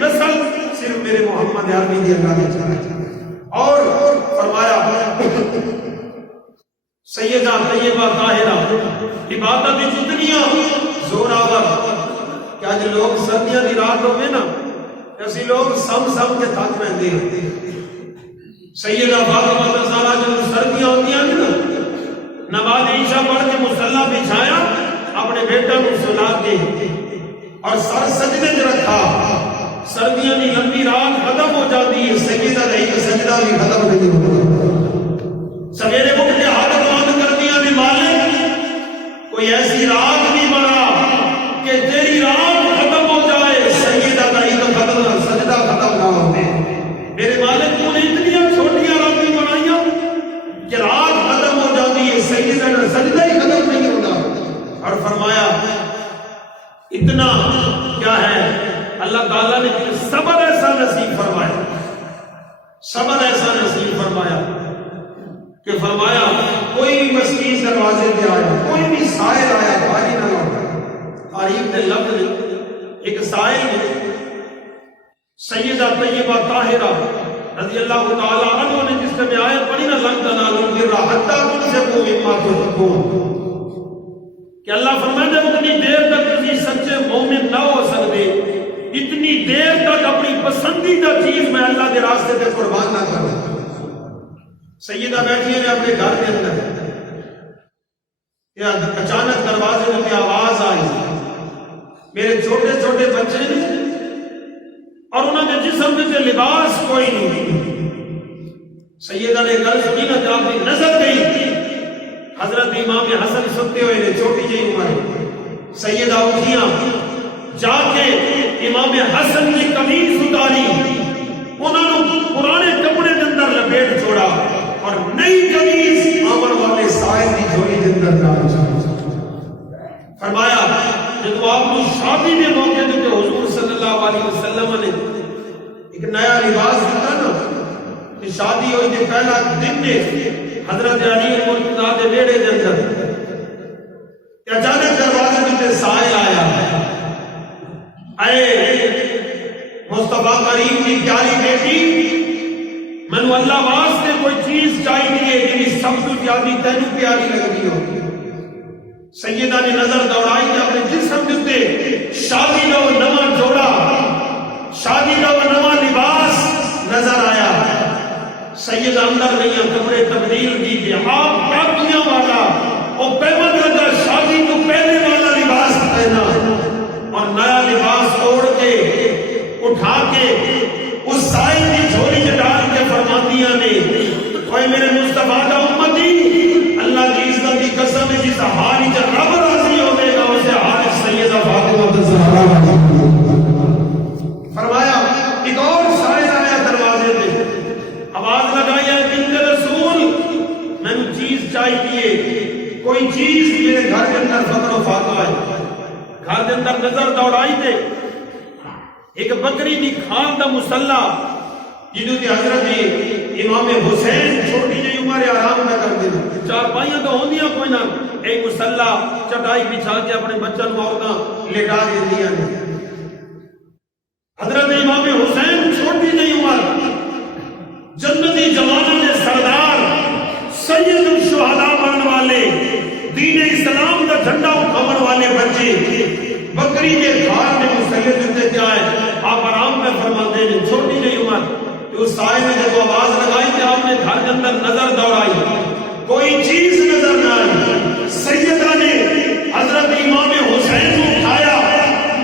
نسل صرف میرے محمد عربی دی اگانے چاہتا اور فرمایا سیدہ طیبہ طاہرہ عبادت جتنیاں زور آور کیا جو لوگ سردیاں دی رات ہوئے نا ایسی لوگ سم کے تھک رہتے ہیں سیدہ فاطمہ زہرا جو سردیاں ہوتی ہیں نا نماز عشاء پڑھ کے مصلی بچھایا اپنے بیٹا کو سلا کے اور سر سجدے میں رکھا سردیاں کی لمبی رات ختم ہو جاتی ہے سجدہ نہیں سجدہ بھی ختم نہیں ہوتا سویرے اٹھ کے ہاتھ بند کر دیا بھی مالک کوئی ایسی رات نہیں بنا کہ تیری رات ختم ہو جائے سجدہ نہیں تو ختم سجدہ ختم نہ ہو میرے مالک تو نے اتنی چھوٹیاں راتیں بنائیاں کہ رات ختم ہو جاتی ہے سجدہ ہی ختم نہیں ہوتا اور فرمایا اتنا کیا ہے اللہ تعالیٰ نے صبر ایسا نصیب فرمایا صبر ایسا نصیب فرمایا کہ فرمایا کوئی بھی مسکین دروازے پہ آیا کوئی بھی سائل آیا خالی نہ لوٹا تعریف نے لفظ ایک سائل نے سیدہ طیبہ طاہرہ رضی اللہ تعالیٰ عنہ نے جس میں آیت پڑھی نا لن تنالوا البر حتی تنفقوا مما تحبون کہ اللہ فرماتا ہے اتنی دیر تک کسی سچے مومن نہ ہو سکتے اتنی دیر تک اپنی پسندیدہ چیز میں اللہ کے راستے پہ قربان نہ کروں سیدہ بیٹھی ہے اپنے گھر کے اندر یا اچانک دروازے میں آواز آئی میرے چھوٹے چھوٹے بچے نے اور انہوں نے جسم کے لباس کوئی نہیں سیدہ نے گل سنی نا جب اپنی نظر گئی حضرت امام حسن سنتے ہوئے نے چھوٹی جی عمر سیدہ اٹھیاں جا کے امام حسن کی قمیص اتاری انہوں نے پرانے کپڑے کے اندر لپیٹ چھوڑا اور نئی قمیص آمن والے سائے کی جھولی کے اندر ڈال فرمایا جب آپ کو شادی کے موقع پہ کہ حضور صلی اللہ علیہ وسلم نے ایک نیا لباس دیتا نا کہ شادی ہوئی تھی پہلا دن نے حضرت علی مرتضیٰ دے بیڑے دے اندر کہ اچانک دروازے میں سائل آیا اے مصطفیٰ کریم کی پیاری بیٹی میں نے اللہ واسطے کوئی چیز چاہیے کہ سب کو پیاری تینوں پیاری لگتی ہو سیدہ نے نظر دوڑائی کہ اپنے جسم دیتے شادی کا وہ نواں جوڑا شادی کا وہ نواں لباس نظر آیا سیدہ اندر نہیں کپڑے تبدیل کی کہ آپ باقیاں والا اور پیمن لگا شادی کو پہلے والا لباس پہنا اور نیا لباس اوڑھ کے اٹھا کے اس سائل کی جھولی سے ڈال کے فرماندیاں نے کوئی میرے مصطفیٰ کا امتی اللہ کی عزت کی قسم ہے جس حال سے رب راضی ہونے گا اسے حال سیدہ فاطمہ زہرا فرمایا ایک اور سائل آیا دروازے پہ آواز لگائی ہے بنت رسول میں نے چیز چاہیے کوئی چیز میرے گھر کے اندر فقر و فاقہ ہے گھر کے اندر نظر دوڑائی تھے ایک بکری دی کھان دا مسلح جدو کہ حضرت امام حسین چھوٹی جی عمر آرام نہ کرتے چار پائیاں تو ہوندیاں کوئی نہ ایک مسلح چٹائی بچھا کے اپنے بچن عورتاں لٹا دیندیاں حضرت امام حسین چھوٹی جی عمر جنتی جوانوں کے سردار سید الشہداء بننے والے دین اسلام کا جھنڈا اٹھانے والے بچے بکری کے کھار میں مسلح دیتے جائے آپ آرام میں فرماتے ہیں چھوٹی جی عمر کہ اس سائے میں جب آواز لگائی کہ آپ نے گھر کے اندر نظر دوڑائی کوئی چیز نظر نہ آئی سیدہ نے حضرت امام حسین کو اٹھایا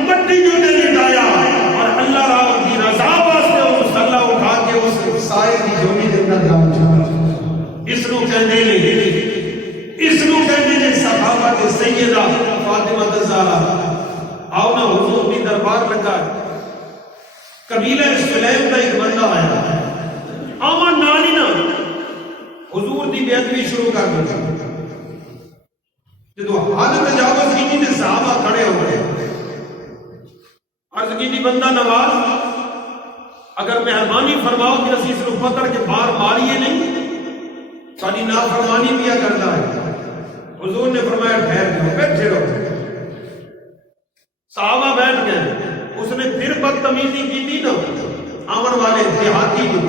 مٹی جو نے لٹایا اور اللہ راہ کی رضا واسطے وہ مسلح اٹھا کے اس سائے کی جھولی کے اندر ڈال چھوڑا اس نو کہنے نے صحابہ سیدہ فاطمہ الزہرا آؤ نا حضور کی دربار لگا قبیلہ سلیم کا ایک بندہ آیا آمن نالی نا حضور دی بیعت بھی شروع کر دیا جدو حد تجاوز کی تھی صحابہ کھڑے ہو گئے عرض کی تھی بندہ نواز اگر مہربانی فرماؤ کہ اسی اس پتھر کے بار ماریے نہیں ساری نافرمانی کیا کرتا ہے حضور نے فرمایا ٹھہر جاؤ بیٹھے رہو صحابہ بیٹھ گئے اس نے پھر بدتمیزی کی تھی نا آمن والے دیہاتی کی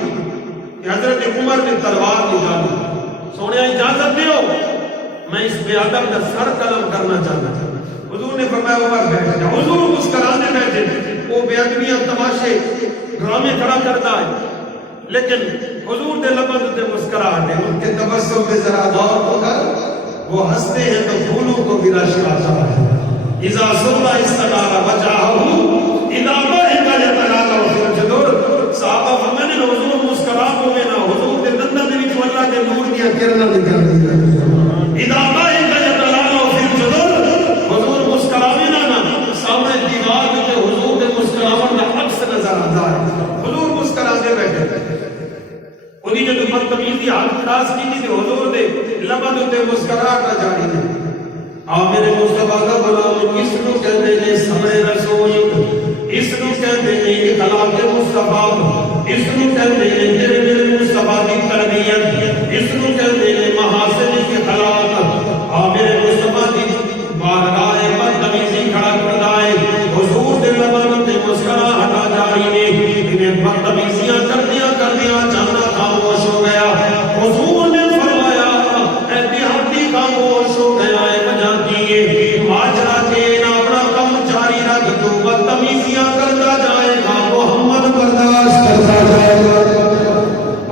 کہ حضرت عمر نے تلوار نکالی. سونے اجازت دیو میں اس بے ادب کا سر قلم کرنا چاہتا تھا. حضور نے فرمایا عمر بیٹھ جا. حضور مسکرانے بیٹھے. وہ بے ادبیاں تماشے ڈرامے کھڑا کرتا ہے لیکن حضور دے لبوں تے مسکراہٹ ہے. ان کے تبسم پہ ذرا غور ہو کر وہ ہنستے ہیں تو پھولوں کو بھی رش آتا ہے. اذا سرا استقال وجهه اذا ضحك يتلاقى في الجدور. صحابہ فرمانے حضور مسکرا ہوئے نا حضور دے دنداں دے وچ اللہ کے نور دی کرنا نکل دی. اذا ضحك يتلاقى في الجدور. حضور مسکراوے نا سامنے دیوار تے حضور دے مسکراون دا عکس نظر آتا ہے. حضور مسکراتے بیٹھے. انہی جو بدتمیزی حال خاص کی تھی حضور دے لباں تے مسکراہٹ جاری ہے. آ میرے مصطفیٰ کا غلام اس نو کہتے ہیں صبر رسول, اس نو کہتے ہیں اخلاق مصطفیٰ, اس نو کہتے ہیں میرے مصطفیٰ کی تربیت, اس نو کہتے ہیں محاسن کی اخلاق. آ میرے مصطفیٰ کی بارگاہ بدتمیزی کھڑا کرتا ہے. حضور دے لباں تے مسکراہٹ جاری ہے. انہیں بدتمیزیاں کردیاں چاہنا خاموش ہو گیا. حضور نے فرمایا اے دیہاتی خاموش ہو گیا ہے بجاتی ماجرا کے اپنا کم جاری رکھ تو بدتمیزیاں کرتا جائے گا محمد برداشت کرتا جائے گا.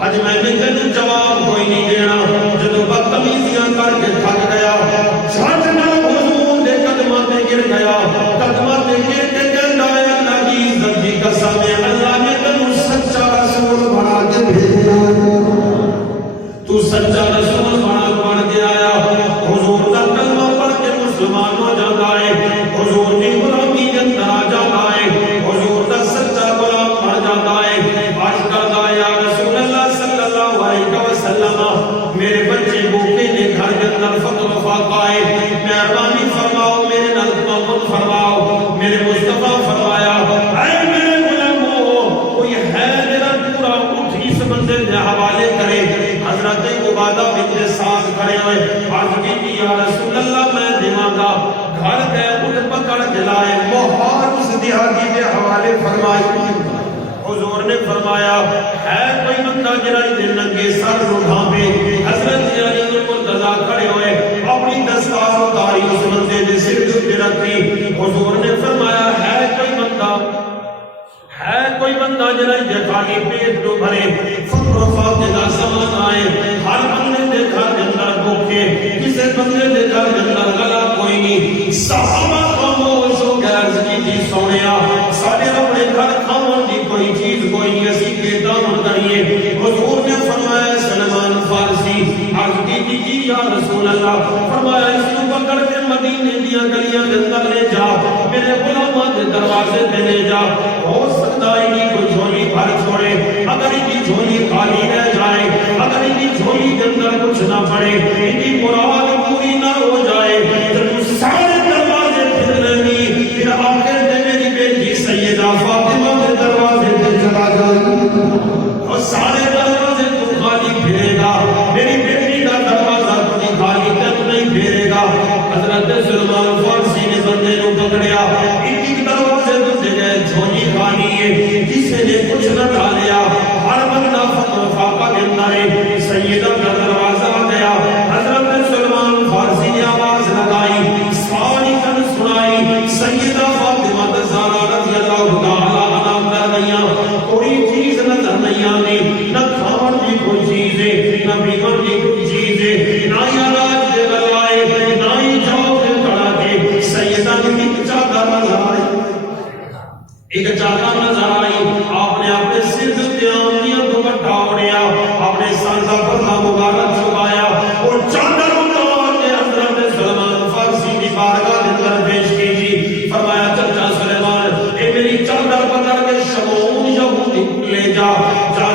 آج میں نے تینوں جواب کوئی نہیں دینا. جب بدتمیزیاں کر کے تھک گیا چھٹ نہ حضور دے قدماں تے گر گیا. قدماں تے گر کے کہندا ہے اللہ کی عزت دی قسم ہے اللہ نے تینوں سچا رسول بنا کے بھیجا. تو سچا رسول بن کے آیا. حضور کا کلمہ پڑھ کے مسلمان ہو جاتا ہے. حضور کی غلامی کے اندر آ جاتا ہے. حضور کا سچا غلام بن جاتا ہے. عرض کرتا ہے یا رسول اللہ صلی اللہ علیہ وسلم میرے بچے بھوکے نے گھر کے اندر فقر و فاقہ ہے مہربانی فرماؤ میرے نال محمد فرماؤ. میرے مصطفیٰ فرمایا اے میرے غلامو کوئی ہے میرا پورا اٹھ اس بندے کے حوالے کرے. حضرت عبادہ بن سعد کھڑے ہوئے عرض کی یا رسول اللہ میں دیواں گا. گھر گئے اٹھ پکڑ کے لائے مہار اس دیہاتی کے حوالے فرمائی. حضور نے فرمایا ہے کوئی بندہ جڑا دن ننگے سر اٹھا پہ. حضرت علی المرتضیٰ کھڑے ہوئے اپنی دستار اتاری اس بندے دے سر تے رکھی. حضور نے فرمایا ہے کوئی بندہ جڑا خالی پیٹ تو بھرے فقر و فاقے دا زمان آئے. ہر بندے دے گھر کے اندر بھوکے کسے بندے دے گھر کے اندر گلا کوئی نہیں. صحابہ خاموش ہو گئے عرض کی سونیا ساڈے اپنے گھر کھاون دی کوئی چیز کوئی نہیں اسی کے دامن کریے. حضور نے فرمایا سلمان فارسی عرض کی یا رسول اللہ فرمایا اس کو پکڑ کے مدینے دیا گلیاں کے اندر لے جا میرے غلاماں کے دروازے پہ لے جا. ہو سکتا ہے کہ کوئی جھولی بھر چھوڑے. اگر ان کی جھولی خالی رہ جائے اگر ان کی جھولی کے اندر کچھ نہ پڑے ان کی مراد پوری نہ ہو جائے جب سارے دروازے پھر لینی پھر آخر دے میری بیٹی سیدہ فاطمہ کے دروازے پہ چلا جائے اور سارے دروازے تو خالی پھرے گا میری بیٹی کا دروازہ تو خالی تک نہیں پھیرے گا. حضرت سلمان فارسی نے بندے کو پکڑیا ان کی دروازے تو جگہ جھولی خالی ہے کسی نے کچھ نہ ڈالیا. ہر بندہ فقر و فاقہ کے اندر ہے. سیدہ کا دروازہ آ گیا. حضرت سلمان فارسی نے آواز لگائی ساری کن سنائی. سیدہ فاطمہ زہرا رضی اللہ تعالی عنہا اندر گئیاں. کوئی چیز نظر نہیں آتی نہ کھاون کی کوئی چیز ہے نہ پیون کی کوئی چیز ہے نہ اناج دے گلائے نہ ہی جو کے کڑا کے. سیدہ کی ایک چادر نظر آئی ایک چادر نظر آئی. آپ نے اپنے سر تے آنکھیاں دوپٹہ اوڑھیا اپنے سر کا پردہ مبارک چھپایا اور چادر اتار کے حضرت سلمان فارسی کی بارگاہ کے اندر پیش کی. فرمایا چچا سلیمان اے میری چادر پکڑ کے شمعون یہودی لے جا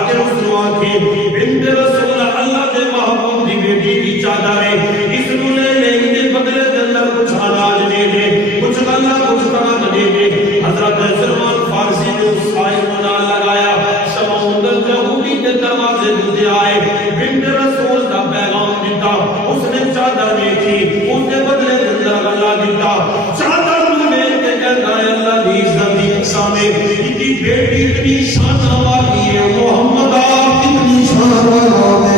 کے اس کو آکھے بنت رسول اللہ دے محبوب دی بیٹی کی چادر ہے اس کو لے کے بدلے کے اندر کچھ اناج دے دے کچھ غلہ کچھ طرح دے دے. حضرت سلمان فارسی نے اس آئے کو نال لگایا. شمعون یہودی کے دروازے دے آئے بنت رسول کا پیغام دیتا. اس نے چادر دیکھی اس نے بدلے کے اندر غلہ دیتا. چادر لے کے کہتا ہے اللہ دی عزت دی قسم بیٹی اتنی شان والی ہے محمد آپ اتنی شان والی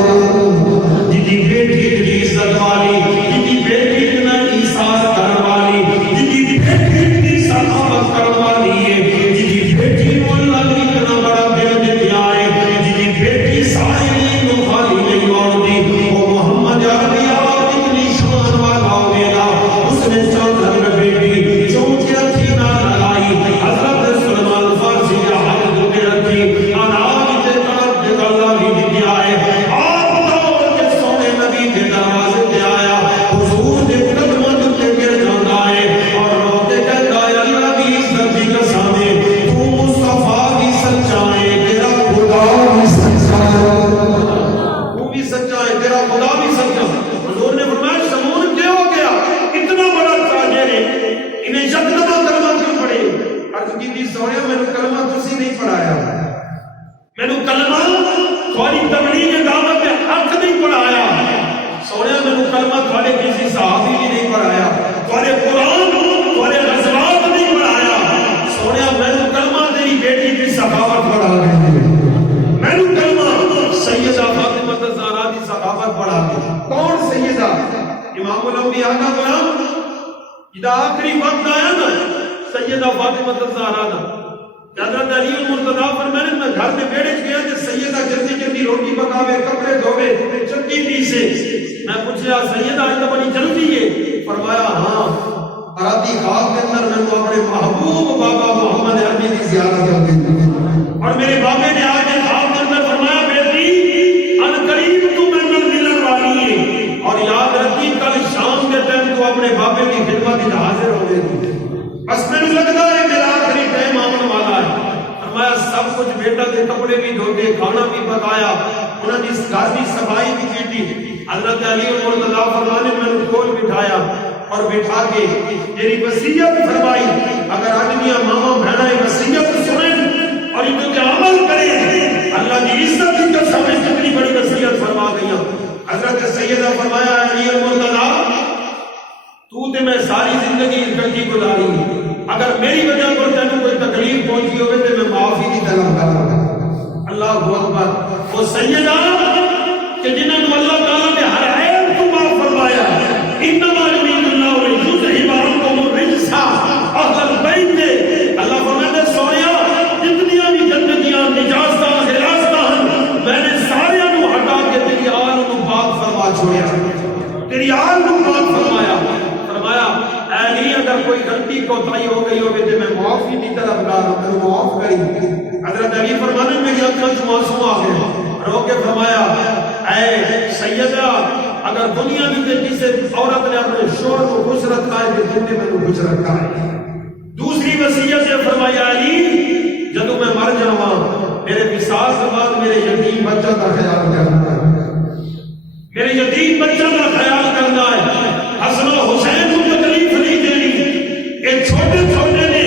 جی کی بیٹی اتنی عزت والی جی کی بیٹی اتنا ایثار کرنے والی جی کی بیٹی اتنی سخاوت کرنے والی ہے جی کی بیٹی کو اللہ نے اتنا بڑا دل دیا ہے جی کی بیٹی سائرین کو خالی نہیں موڑتی وہ محمد عربی آپ اتنی شان والا ہوگا اس نے چاند بیٹی چونکہ تھی نہ لگائی حضرت سلمان فارسی کا حق دے رکھی اناج دے طرف دے اللہ بھی دیا ہے آپ دور کے سونے نبی کے دروازے پہ آیا حضور دے قدموں تے گر جاتا ہے اور روتے کہتا ہے اللہ کی عزت کی قسم ہے تو مصطفیٰ بھی سچا ہے تیرا خدا بھی سچا ہے تو بھی سچا ہے تیرا خدا بھی سچا ہے حضور نے فرمایا شمون کیا ہو گیا اتنا بڑا تاجر ہے انہیں یکدم کلمہ کیوں پڑھے عرض کی تھی سونے میں نے کلمہ تسی نہیں پڑھایا میں نے کلمہ تھوڑی تبلیغ دعوت میں حق نہیں پڑھایا سونے میں نے کلمہ تھوڑے کسی صحابی بھی نہیں پڑھایا تھوڑے قرآن تھوڑے غزوات نہیں پڑھایا سونے میں نے کلمہ تیری بیٹی کی سخاوت پڑھا گئی میں نے کلمہ سیدہ فاطمہ الزہرا کی سخاوت پڑھا گئی کون سیدہ امام الانبیاء کا غلام جدا آخری وقت آیا نا سیدہ فاطمہ الزہرا دا حضرت علی المرتضیٰ فرمانے میں گھر میں بیٹھ گیا کہ سیدہ جلدی جلدی روٹی پکاوے کپڑے دھوے چکی پیسے میں پوچھا سیدہ آج تو بڑی جلدی ہے فرمایا ہاں رات خواب کے اندر میں تو اپنے محبوب بابا محمد عربی کی زیارت کرتی اور میرے بابے نے آج خواب کے اندر فرمایا بیٹی ان قریب تو میں ملنے والی ہے اور یاد رکھی کل شام کے ٹائم تو اپنے بابے کی خدمت میں حاضر ہو گئی بس میں لگتا ہے میرا آخری ٹائم آنے والا ہے فرمایا سب کچھ بیٹا کے کپڑے بھی دھوتے کھانا بھی پکایا انہوں نے اس گھر کی صفائی بھی کی حضرت علی المرتضیٰ فرمانے میں نے کول بٹھایا اور بٹھا کے میری وصیت فرمائی اگر آدمی ماما بہنا وصیت سنیں اور ان کے عمل کریں اللہ کی عزت کی قسم ہے کتنی بڑی وصیت فرما گئی حضرت سیدہ فرمایا علی المرتضیٰ تو تے میں ساری زندگی کٹی گزاری اگر میری وجہ پر تینوں کوئی تکلیف پہنچی ہوئے تو میں معافی کی طلب کروں اللہ اکبر وہ سیدہ کہ جنہوں نے اللہ تعالیٰ نے ہر عیب کو معاف فرمایا انما یرید اللہ لیذہب عنکم الرجس اہل البیت اللہ فرماتے سویا جتنی بھی گندگیاں نجاستاں غلاستاں میں نے سارے نو ہٹا کے تیری آل کو پاک فرما چھوڑیا تیری آل کو پاک فرمایا فرمایا اے علی اگر کوئی غلطی کوتاہی ہو گئی ہوگی تو میں معافی کی طرف گا رہا ہوں معاف کری حضرت علی فرمانے میں یہ اکھاں معصوم آ گئے رو کے فرمایا اے سیدہ اگر دنیا میں کسی عورت نے اپنے شوہر کو خوش رکھا ہے تو تم نے میں خوش رکھا ہے دوسری وصیت یہ فرمایا علی جب میں مر جاواں میرے وصال کے بعد میرے یتیم بچہ کا خیال کرنا ہے میرے یتیم بچہ کا خیال کرنا ہے حسن و حسین کو تکلیف نہیں دینی یہ چھوٹے چھوٹے نے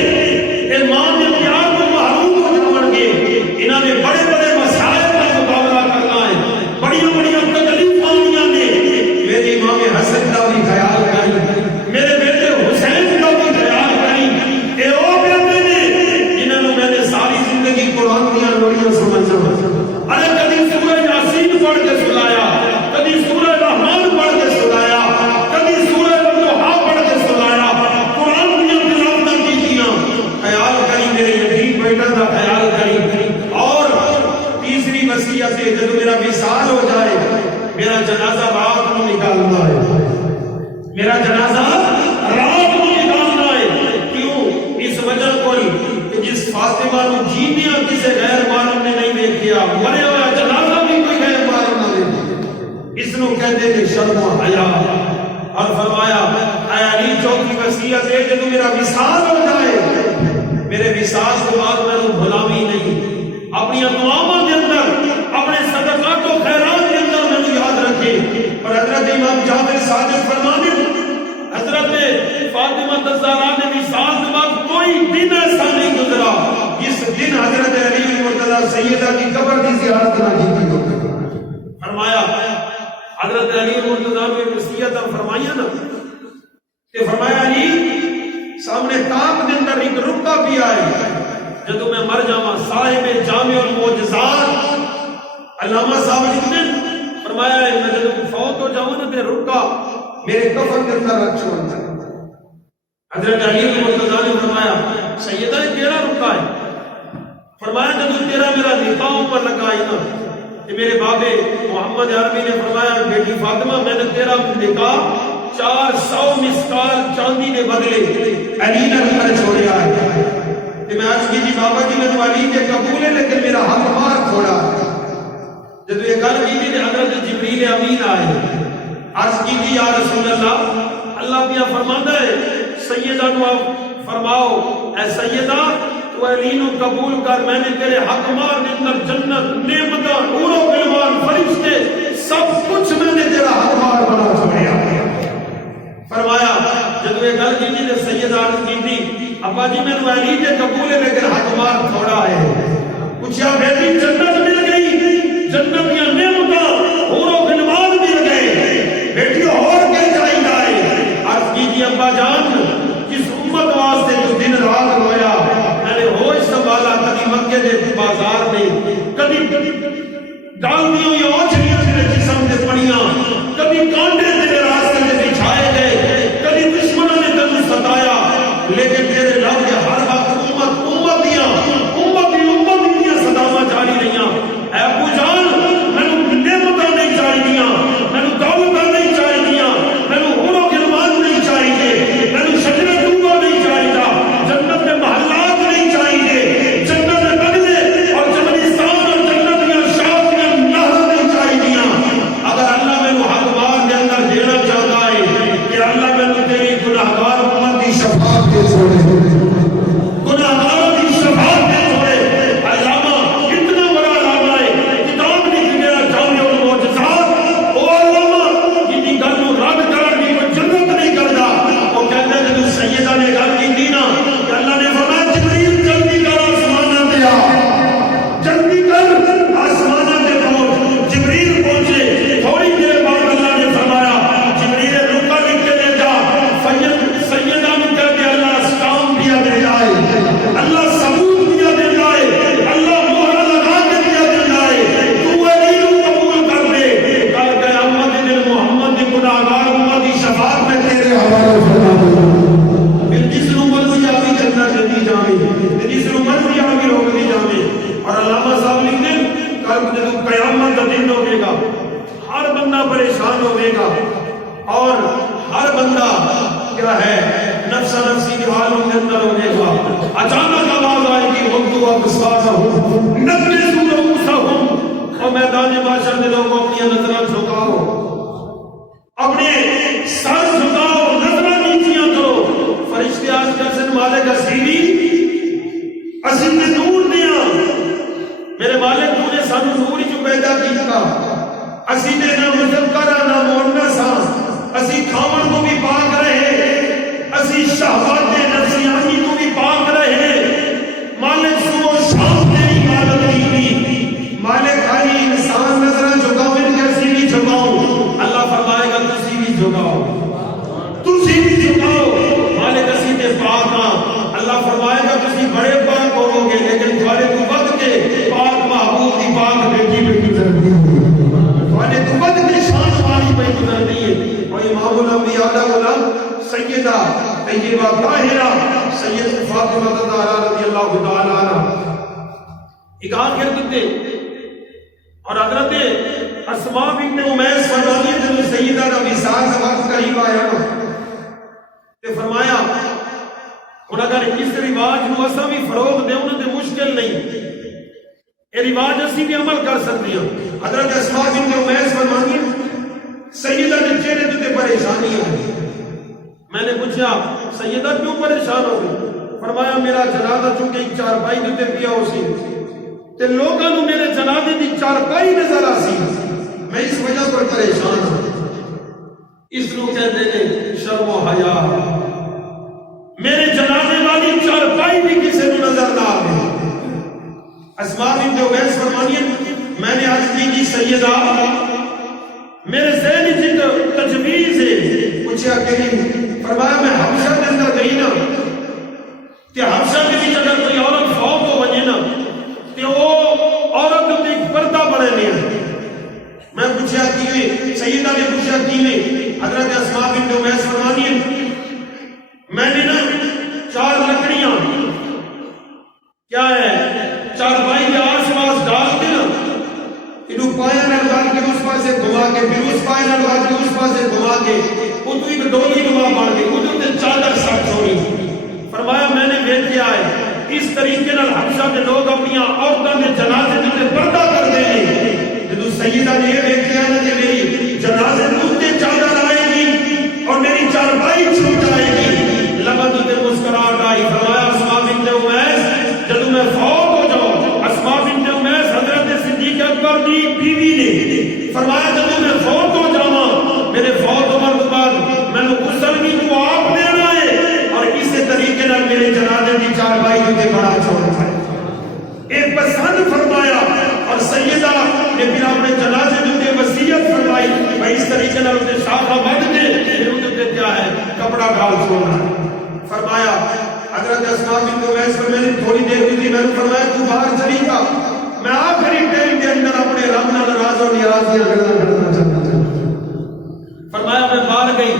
یہ ماں نے پیار کو محروم ہو جاؤں گے انہوں نے بڑے بڑے مسائل کا مقابلہ کرنا ہے بڑی بڑی تکلیف آنیاں نے میری ماں میں حسن کا بھی خیال کری میرے بیٹے حسین کا بھی خیال کری اے او بیٹے نے جنہوں نے میں نے ساری زندگی قرآن دیا لوڑیاں سمجھا ارے کبھی سورہ یاسین پڑھ کے سنایا کبھی سورہ رحمان پڑھ کے سنایا کبھی سورہ الضحیٰ پڑھ کے سنایا قرآن دیا تلاوتاں کیتیاں خیال کری میرے یتیم بیٹا کا خیال کری اور تیسری وصیت ہے جب میرا وصال ہو جائے میرا جنازہ رات کو نکالنا ہے میرا جنازہ رات کو نکالنا ہے کیوں اس وجہ کوئی کہ جس فاطمہ کو جیتیاں کسی غیر معلوم نے نہیں دیکھیا مرے ہوا جنازہ بھی کوئی غیر معلوم نہ دیکھیا اس نو کہتے ہیں شرم و حیا اور فرمایا اے علی چوتھی وصیت ہے جب میرا وصال ہو جائے میرے وصال کے بعد میں غلامی نہیں اپنی دعاؤں کے اندر اپنے صدقات و خیرات کے اندر میں یاد رکھے اور حضرت امام جابر صادق فرمانے حضرت فاطمہ الزہرا نے وصال کے بعد کوئی دن ایسا نہیں گزرا جس دن حضرت علی المرتضیٰ سیدہ کی قبر کی زیارت نہ کی تھی فرمایا حضرت علی المرتضیٰ نے وصیت فرمایا نا کہ فرمایا علی سامنے تاپ کے اندر ایک رکا بھی آئے جب میں مر جاواں علامہ صاحب لکھتے ہیں فرمایا میں جب فوت ہو جاؤں نا تے رکا میرے کفن کے اندر رکھ چھوڑنا ہے. حضرت علی مرتضیٰ نے فرمایا سیدہ کیڑا رکا ہے؟ فرمایا جب تیرا میرا نکاح پر لگا ہے نا کہ میرے بابے محمد عربی نے فرمایا بیٹی فاطمہ میں نے تیرا نکاح 400 مسکال چاندی نے بدلے علی نے کر چھوڑیا ہے. کہ میں آج کی جی بابا جی میں علی کے قبول ہے لیکن میرا حق مار کھوڑا. جب یہ گل کی تھی حضرت جبریل امین آئے عرض کی تھی یا رسول اللہ اللہ پیا فرماتا ہے سیدہ نو فرماؤ اے سیدہ تو علی نو قبول کر میں نے تیرے حق مار کے اندر جنت نعمتاں نور و غلمان فرشتے سب کچھ میں نے تیرا حق مار بنا چھوڑیا. فرمایا جب یہ گل کی تھی سیدہ عرض کی تھی ابا جی میں علی کے قبول ہے لیکن حق مار تھوڑا ہے. پوچھا بیٹی جنت مل گئی جنت یا نعمتاں نور و غلمان مل گئے بیٹی اور کیا چاہیے؟ عرض کی تھی ابا جان جس امت واسطے جو دن رات رویا میں نے ہوش سنبھالا کبھی مکے دے بازار میں کبھی ڈالدیوں یا اوچھلیاں تیرے جسم سے پڑیاں کبھی کانٹے تیرے راستے میں بچھائے گئے کبھی دشمنوں نے تجھے ستایا لیکن تیرے لب کے ہر وقت امت دیا صداواں جاری رہیاں. اے ابو جان مینوں نعمتاں نہیں چاہیے مینوں دولتاں نہیں چاہیے مینوں حور و غلمان نہیں چاہیے مینوں شجرے طوبہ نہیں چاہیے جنت کے محلات نہیں چاہیے جنت کے بغلے اور جبلستان اور جنت کی شاخیاں نہریں نہیں چاہیے. اگر اللہ مینوں حق بار کے اندر دینا چاہتا ہے کہ اللہ مینوں تیری گناہگار امت کی شفاعت کے چھوڑے گناہگاروں کی شفاعت کے چھوڑے. علامہ اتنا بڑا علامہ ہے کتاب لکھ گیا جامع المعجزات او علامہ جنی گل نو رد کرن دی کوئی جرت نہیں کردا. وہ کہتے ہیں کہ سیدہ نے گل کی تھی نا کہ اللہ نے فرمایا جبریل جلدی کر آسماناں تے آ جلدی کر آسماناں تے پہنچ. جبریل پہنچے تھوڑی دیر بعد اللہ نے فرمایا جبریل رکا لکھ کے لے جا سیدہ نے کہہ دیا اللہ اسلام دیا دے جائے اللہ ثبوت دیا دے جائے اللہ مہر لگا کے دیا دے جائے تو علی کو قبول کر لے. کل قیامت کے دن محمد کی گناہگار امت کی شفاعت میں تیرے حوالے فرما دوں. پھر جس نو مرضی آگے جنت جلدی جاوے جس نو مرضی آگے روکتی جاوے. اور علامہ صاحب لکھتے ہیں کل جب قیامت کا دن ہوگے گا ہر بندہ پریشان ہوگے گا اور ہر بندہ کیا ہے نفس نفسی کے حالوں کے اندر ہونے گا. اچانک آواز آئے گی غضوا بصارہم نکسوا رؤوسہم اور میدان محشر میں لوگوں اپنی نظریں جھکاؤ اپنے سر جھکاؤ نظریں نیچیاں کرو. فرشتے آج کہتے ہیں مالک اسیری اسی نے نور دیا میرے مالک تو نے سانو نور ہی جو پیدا کیتا اسی نے نہ مذکر نہ مؤنث اسی کھاون کو بھی پاک رہے اسی شہوات نفسیانی کو بھی پاک رہے. مالک صبح شام تیری عبادت کی مالک خالی انسان نظریں جھکاؤ ان کیسی بھی جھکاؤ اللہ فرمائے گا تسی بھی جھکاؤ تسی بھی جھکاؤ. مالک اسی تے پاک ہاں اللہ فرمائے گا تسی بڑے پاک ہو گے لیکن تھوڑے تو بد کے پاک محبوب کی پاک بیٹی پہ گزرتی ہے تھوڑے تو بد کے شان والی پہ گزرتی ہے. اور امام الانبیاء غلام سیدہ طیبہ طاہرہ سید فاطمہ الزہرا رضی اللہ تعالی عنہا ایک آخر دیتے اور حضرت اسماء بنت امیس فرمانی جب سیدہ کا وصال کا وقت قریب آیا تے فرمایا اور اگر اس رواج نو اساں بھی فروغ دے انہاں تے مشکل نہیں یہ رواج اسی بھی عمل کر سکتے ہیں. حضرت اسماء بنت امیس فرمانی سیدہ کے چہرے تے پریشانی ہے. میں نے پوچھا سیدہ کیوں پریشان ہو گئی؟ فرمایا میرا جنازہ چونکہ ایک چارپائی تے پیا ہو سی تے لوگاں نوں میرے جنازے دی چارپائی نظر آسی میں اس وجہ پر پریشان ہوں. اس نو کہتے ہیں شرم و حیا. میرے جنازے والی چارپائی بھی کسی نو نظر نہ آئے. اسماء بنت امیس فرمانی میں نے عرض کی سیدہ میرے ذہن سے تجویز ہے. پوچھا کہ فرمایا میں حبشہ کے اندر گئی نا کہ حبشہ کے بھی اگر کوئی عورت فوت ہو بنے نا کہ وہ عورت ایک پردہ بڑھے نہیں اس طریقے نال حبشہ کے لوگ اپنی عورتوں کے جنازے تے پردہ کرتے ہیں. جدو سیدہ نے یہ دیکھا نا کہ میری جنازے تے چادر آئے گی اور میری چارپائی چھوٹ جائے گی، لبن تے مسکراہٹ آئی. فرمایا اسماء بنت امیس جدو میں فوت ہو جاؤں، اسماء بنت امیس حضرت صدیق اکبر کی بیوی نے فرمایا جدو میں فوت ہو جاؤں، میرے فوت ہونے کے بعد میں نے غسل کی تو آپ دینا ہے اور اسی طریقے نال میرے جنازے کی چارپائی تے بڑا چھوڑ ہے. ایک پسند فرمایا اور سیدہ نے پھر اپنے جنازے تے وصیت فرمائی بھائی اس طریقے نال تے شاخہ بن دے، پھر ان تے کیا ہے کپڑا ڈال چھوڑنا. فرمایا حضرت اسماء بنت امیس کو میں نے تھوڑی دیر ہوئی، میں نے فرمایا تو باہر چلی جا، میں آخری ٹائم کے اندر اپنے رب نال راز و نیاز کی گلاں کرنا چاہتا ہوں. فرمایا میں باہر گئی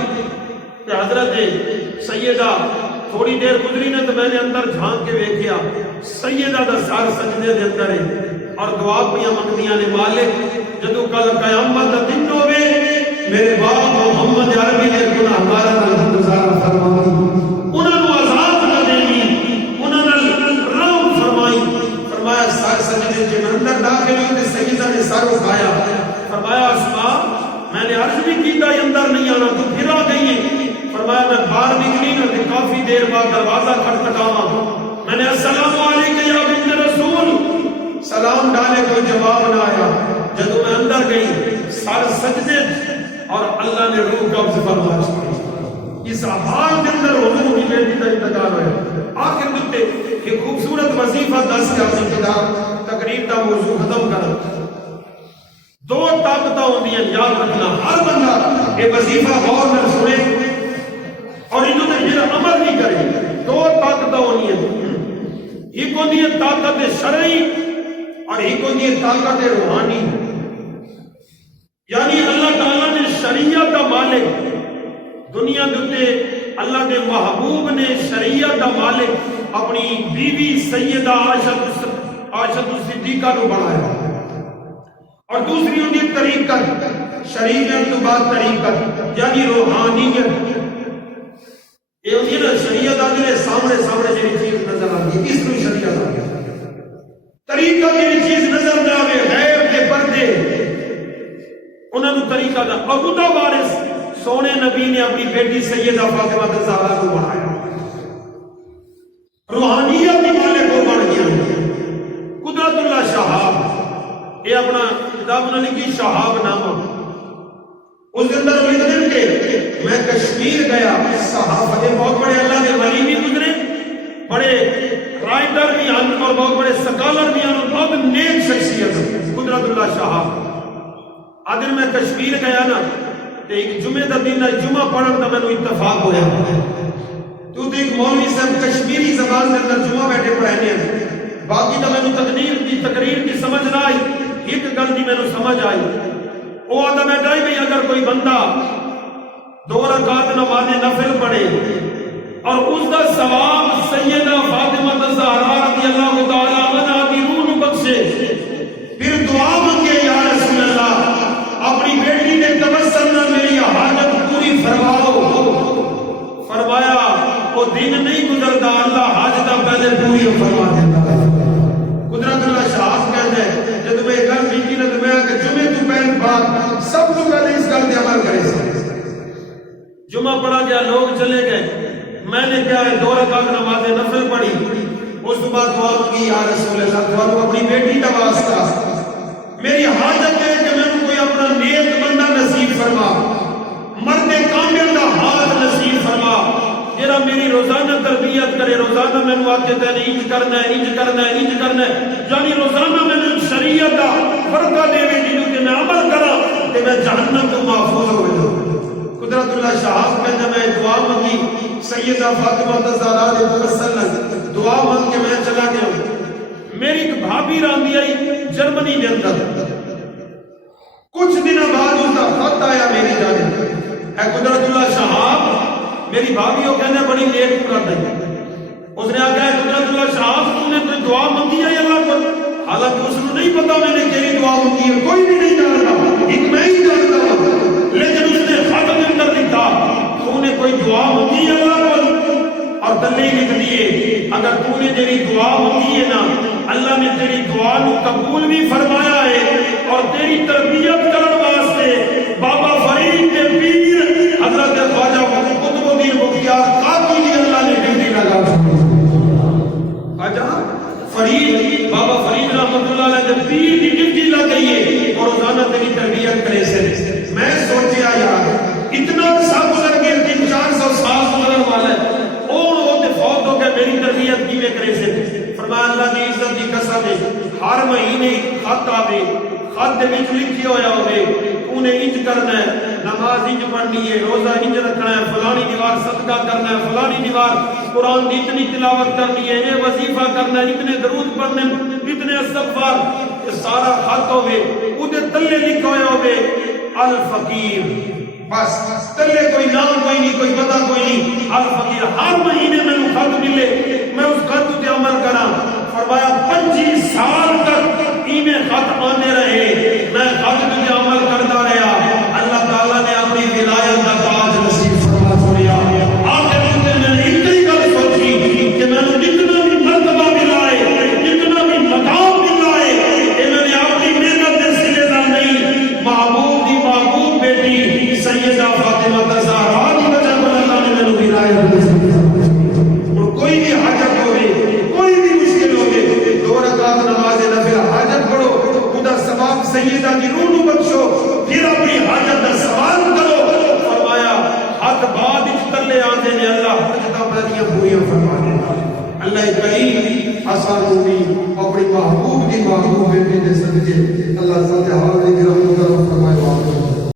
کہ حضرت سیدہ تھوڑی دیر گزری نہ تو میں نے اندر جھانک کے ویکھیا سیدہ دا سر سجدے دے اندر ہے اور دعا پیاں منگدیاں نے مالک جدو کل قیامت دا دن ہوے میرے باپ محمد عربی نے گناہگاراں دا گزارا فرمائی، انہاں نوں عذاب نہ دینی، انہاں نال رحم فرمائی. فرمایا سر سجدے دے اندر داخل ہوئے تے سیدہ نے سر اٹھایا. فرمایا اسماء میں نے عرض بھی کیتا اندر نہیں آنا تو پھر آ گئی ہے. فرمایا میں باہر نکلی نہ کہ کافی دیر بعد دروازہ کھٹکھٹایا، میں نے السلام علیکم یا بنت رسول، سلام ڈالے کوئی جواب نہ آیا. جدو میں اندر گئی سر سجدے اور اللہ نے روح قبض فرما لی. اس حال کے اندر حضور کی بیٹی کا انتقال ہوا. آخر میں یہ خوبصورت وظیفہ دس کے اپنی کتاب تقریر کا موضوع ختم کرا. دو طاقتیں ہوندی ہیں یاد رکھنا، ہر بندہ یہ وظیفہ غور میں سنے اور انہوں نے پھر عمل نہیں کرے. دو طاقتیں ہونی ہیں، ایک ہوندی ہے طاقت شرعی اور ایک ہوندی ہے طاقت روحانی. یعنی اللہ تعالیٰ نے شریعت کا مالک دنیا کے اللہ کے محبوب نے شریعت کا مالک اپنی بیوی سیدہ عائشہ صدیقہ کو بنایا. اور دوسری ہوتی ہے طریقت، شریعت تو بعد طریقت یعنی روحانیت. یہ ہوتی ہے نا شریعت آدھے سامنے سامنے جی چیز نظر آتی ہے، اس میں شریعت آتی ہے. طریقت جی چیز نظر نہ آئے غیب کے پردے انہوں نے طریقہ دا. ابو دا وارث سونے نبی نے اپنی بیٹی سیدہ فاطمہ الزہرا کو بنایا. روحانیت کی مالک کو بن گیا. قدرت اللہ شہاب یہ اپنا کتاب نے لکھی شہاب نامہ، اس کے اندر لکھتے ہیں کہ میں کشمیر گیا. صحابہ بہت بڑے اللہ کے ولی بھی گزرے، بڑے رائٹر بھی ہیں اور بہت بڑے سکالر بھی ہیں، بہت نیک شخصیت. قدرت اللہ شہاب آدھر میں کشمیر گیا نا تو ایک جمعہ دا دن جمعہ پڑھن دا میں نے اتفاق ہویا تو ایک مولوی صاحب کشمیری زبان کے اندر جمعہ بیٹھے پڑھانے ہیں. باقی تو میں نے تقریر کی سمجھ نہ آئی، ایک گل دی میں نے سمجھ آئی. وہ آدھا بیٹھا ہی بھی اگر کوئی بندہ 2 رکعت نماز نفل پڑھے اور اس کا ثواب سیدہ فاطمہ الزہرا رضی اللہ تعالی عنہا کی روح کو بخشے، پھر دعا مانگے یا رسول اللہ اپنی بیٹی نے توسل نہ میری حاجت پوری فرماؤ. فرمایا وہ دن نہیں گزرتا اللہ حاجت پہلے پوری فرما دیتا ہے. قدرت اللہ شاہ کہتے ہیں جب میں گل بیٹی نے تو میں کہ جمعے تو پہلے بعد سب تو پہلے اس گل پہ عمل کرے. جمعہ پڑھا گیا، لوگ چلے گئے، میں نے کیا ہے 2 رکعت نماز نفل پڑھی. اس کے بعد دعا کی یا رسول اللہ تو اپنی بیٹی کا واسطہ میری حاجت ہے کہ میں کوئی اپنا نیک بندہ نصیب فرما، مرد کامل کا ہاتھ نصیب فرما جرا میری روزانہ تربیت کرے، روزانہ میں نے آتے تھے انج کرنا ہے انج کرنا ہے انج کرنا ہے، یعنی روزانہ میں نے شریعت کا فرقہ دے میں جنہوں کہ میں عمل کرا کہ میں جہنم تو محفوظ ہو جاؤں. قدرت اللہ شہاب کہتا میں دعا مانگی سیدہ فاطمہ الزہرا علیہ السلام دعا مانگ کے میں چلا گیا. میری ایک بھابی راندی آئی جرمنی کے اندر، کچھ دنوں بعد اس کا خط آیا میری جانب، اے قدرت اللہ شہاب میری بھابی وہ کہنے بڑی لیٹ پورا دیں. اس نے آگیا قدرت اللہ شہاب تو نے کوئی دعا مانگی ہے اللہ پر؟ حالانکہ اس نے نہیں پتا میں نے کیری دعا مانگی ہے، کوئی بھی نہیں جانتا، ایک میں ہی جانتا ہوں. لیکن اس نے خط کے اندر لکھا تو نے کوئی دعا مانگی ہے اللہ پر؟ اور تلے لکھ دیے اگر تو نے تیری دعا مانگی ہے نا اللہ نے تیری دعا کو قبول بھی فرمایا ہے اور تیری تربیت کرنے واسطے بابا فرید کے پیر حضرت خواجہ قطب الدین بختیار کاکی کی اللہ نے ڈیوٹی لگا خواجہ فرید بابا فرید رحمۃ اللہ علیہ کے پیر کی ڈیوٹی لگ گئی ہے اور روزانہ تیری تربیت کرے سے میں سوچیا یار اتنا عرصہ گزر گیا 300-400 سال گزرن والا ہے اور وہ تے فوت ہو گیا میری تربیت کیویں کرے سے فرمایا اللہ کی عزت کی قسم ہے ہر مہینے خط آوے خط دے وچ لکھیا ہویا ہوے انہیں انج کرنا ہے نماز انج پڑھنی ہے روزہ انج رکھنا ہے فلانی دیوار صدقہ کرنا ہے فلانی دیوار قرآن کی اتنی تلاوت کرنی ہے یہ وظیفہ کرنا ہے اتنے درود پڑھنے اتنے استغفار یہ سارا خط ہوے اودے تلے لکھا ہویا ہوے الفقیر بس تلے کوئی نام کوئی نہیں کوئی پتہ کوئی نہیں الفقیر ہر مہینے میں خط ملے میں اس خط تے عمل کراں فرمایا 25 سال تک ایویں خط آنے رہے میں خط تے عمل کرتا رہا اللہ تعالیٰ نے اپنی ولایت کا تاج نصیب فرما چھوڑیا آخر میں نے اتنی گل سوچی کہ میں نے جتنا بھی مرتبہ ملا ہے جتنا بھی مقام ملا ہے یہ میں نے اپنی محنت سے سلے نہ نہیں محبوب دی محبوب بیٹی سیدہ فاطمہ الزہرا کی وجہ سے اللہ نے مینوں ولایت نصیب اور کوئی بھی حاجت ہوے کوئی بھی مشکل ہوے 2 رکعت نماز نفل حاجت پڑھو خدا ثواب سیدہ کی روح کو بخشو پھر اپنی حاجت کا سوال کرو فرمایا ہاتھ بعد تلے آندے نے اللہ حاجتاں پڑھیاں پوریاں فرما دے اللہ کریم آسان ہوئی